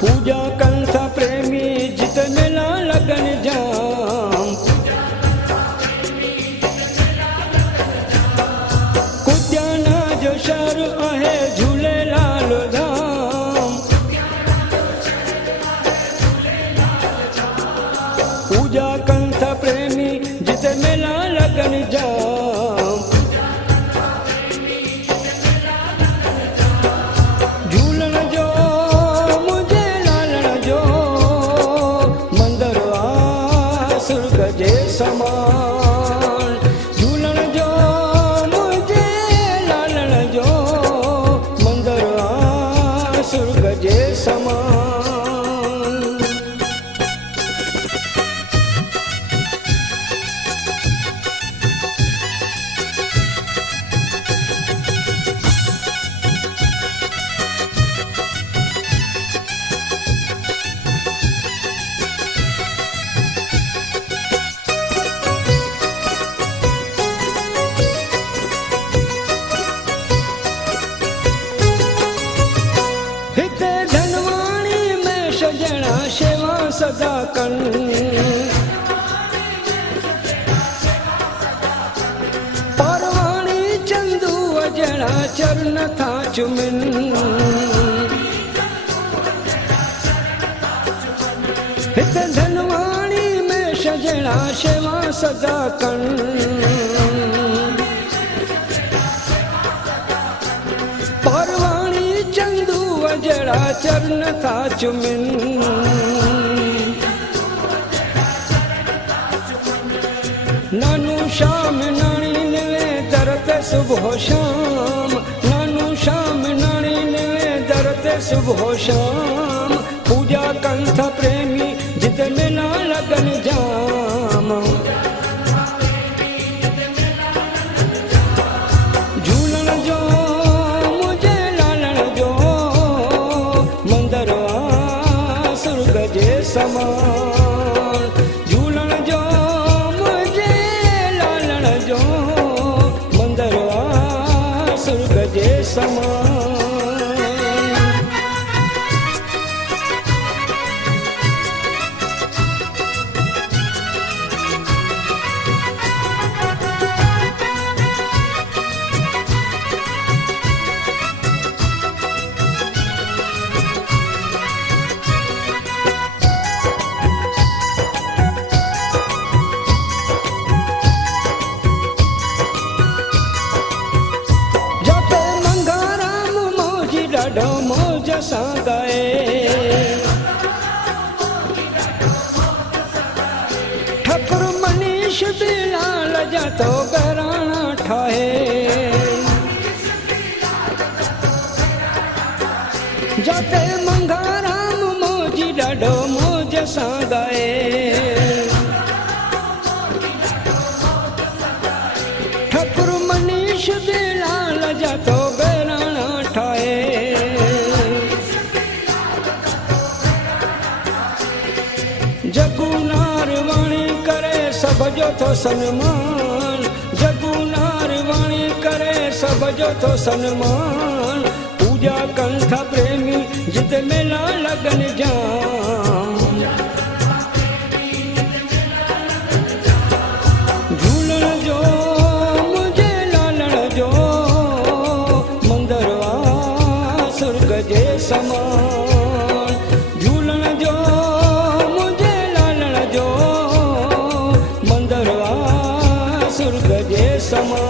पूजा कंसा प्रेमी जित मेला लगन जाम। कुद्याना जो शहर आहे झूलेलाल धाम। पूजा कंसा प्रेमी जित मेला लगन जाम। झूलन जो जे समान झूलन जो मुझे लालण जो मंदर आ सुर्ग जे समान। सजना सेवा सदा कन परवाणी चंदू अजड़ा चरण था चुमिन। हित धनवाणी में सजना सेवा सदा कन परवाणी चंदू अजड़ा चरण था चुमिन। नानू शाम नानी नवे दरते सुबह शाम। नानू शाम नानी नवे दरते सुबह शाम। पूजा कंठ प्रेमी जित मेला लगन जाम। झूलन जो मुझे लालण जो मंदर आ सुर्ग जे समान। झूलन जो मुझे लालण जो मंदर आ सुर्ग जे समान। ॾाढो मौज सां गाए ठकुर मनीष बिलाल जा तो घराणा ठाहे। जाते मंगाराम मौजी ॾाढो मौज सां गाए। ठकुर मनीष बिलाल जा तो घराणा ठाहे। जगू नारवाणी करे सब जो तो सन्मान। जगू नारवाणी करे सब जो तो सन्मान। पूजा कंठ प्रेमी जित मेला लगन जाम। झूलन जो मुझे लालण जो मंदर आ सुर्ग जे समान। झूलन जो मुझे लालण जो मंदर आ सुर्ग जे समान।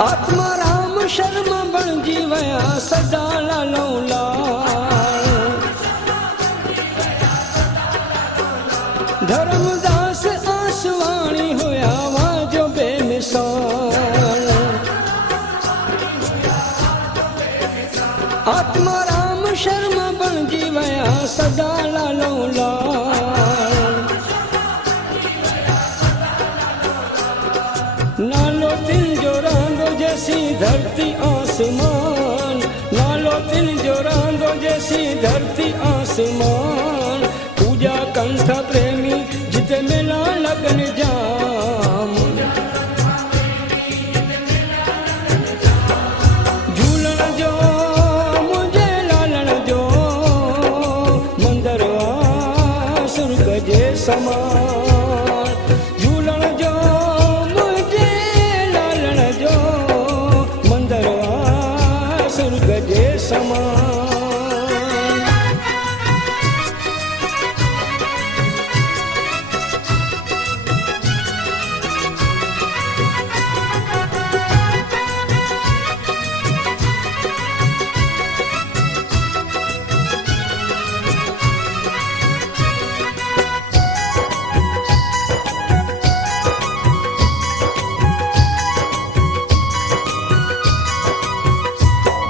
आत्मा राम शर्मा बणजी वया सदा लालो लाल। धर्मदास आसवाणी होया वाजो बेमिसाल। आत्मा राम शर्मा बणजी वया सदा लालो लाल। नालो तिन जो रांदो जैसी धरती आसमान। नालो तिन जो रांदो जैसी धरती आसमान। पूजा कंठ प्रेमी जिते मिला लगन जाम। झूलण जो मुझे लालण जो मंदरवा सुर्ग जे समान। झूलण जो मुझे लालण जो मंदरवा सुर्ग जे समान।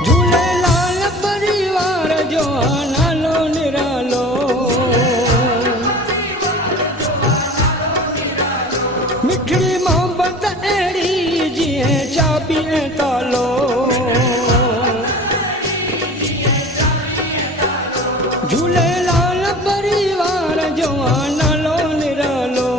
झूलेलाल परिवार जो नालो निरालो। मिठड़ी मोहब्बत अहिड़ी जीअं चाबी ऐं तालो। झूलेलाल परिवार जो नालो निरालो।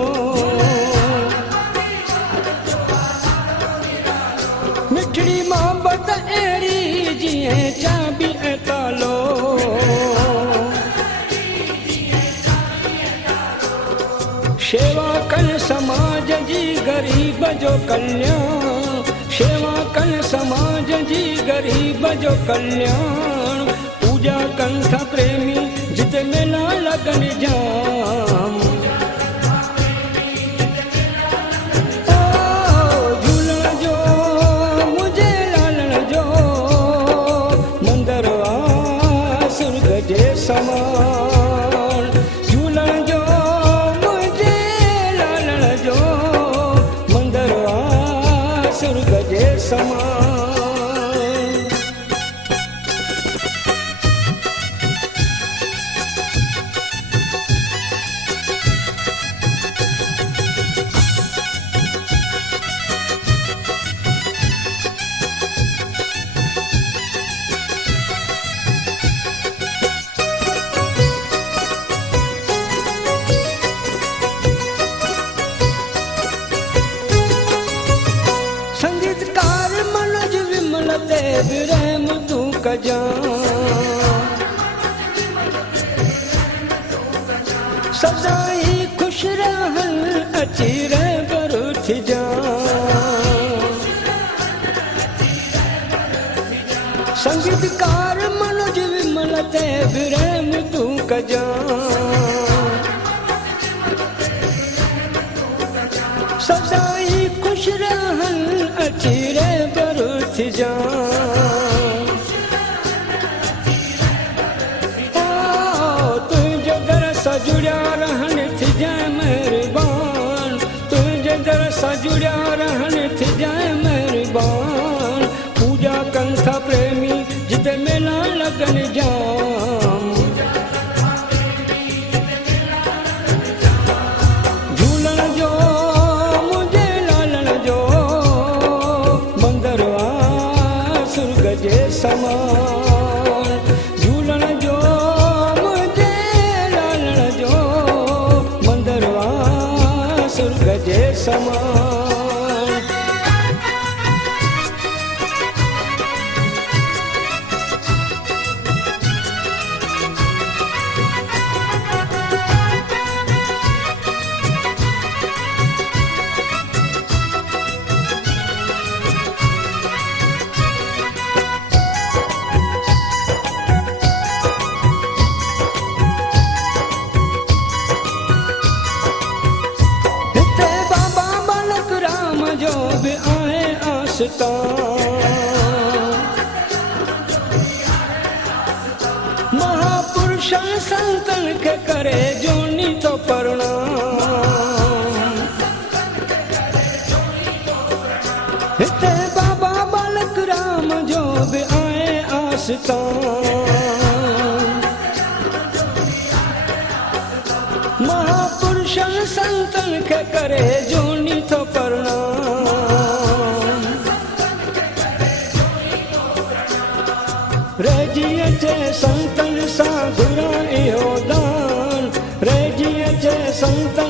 मिठड़ी मोहब्बत अहिड़ी जीअं चाबी ऐं तालो। शेवा कन समाज जी गरीब जो कल्याण। शेवा कन समाज जी गरीब जो कल्याण। पूजा कंठ प्रेमी जिते मेला लगन जाम। ओ झूलण जो मुझे लालण जो मंदरवा सुर्ग जे समान। झूलण जो मुझे लालण जो मंदरवा सुर्ग जे समान। संगीतकार मनोज विमल ते विरम तू कजा। सदाई खुश रहन अची रह बरुथ जा। संगीतकार मनोज विमल ते विरम तू कजा। सदाई खुश रहन अची रे बरुथ जा। तुझे दर सां जुड़िया रहन थी जाए मेहरबान। तुझे दर सां जुड़िया रहन थी जाए मेहरबान। पूजा कंठ प्रेमी जिते मेला लगन जाम। झूलण जो मुझे लालण जो मंदरवा सुर्ग जे समान। झूलण जो मुझे लालण जो मंदरवा सुर्ग जे समान। जो बि आहे आस्तां महापुरुषन संतन के करे जोनी तो प्रणाम हिते बाबा बालक राम जो भी आए आस्तां महापुरुषन संतन के करे जोनी तो प्रणाम रेजिए जे संतन साधुरा इहो दान रेजिए जे संतन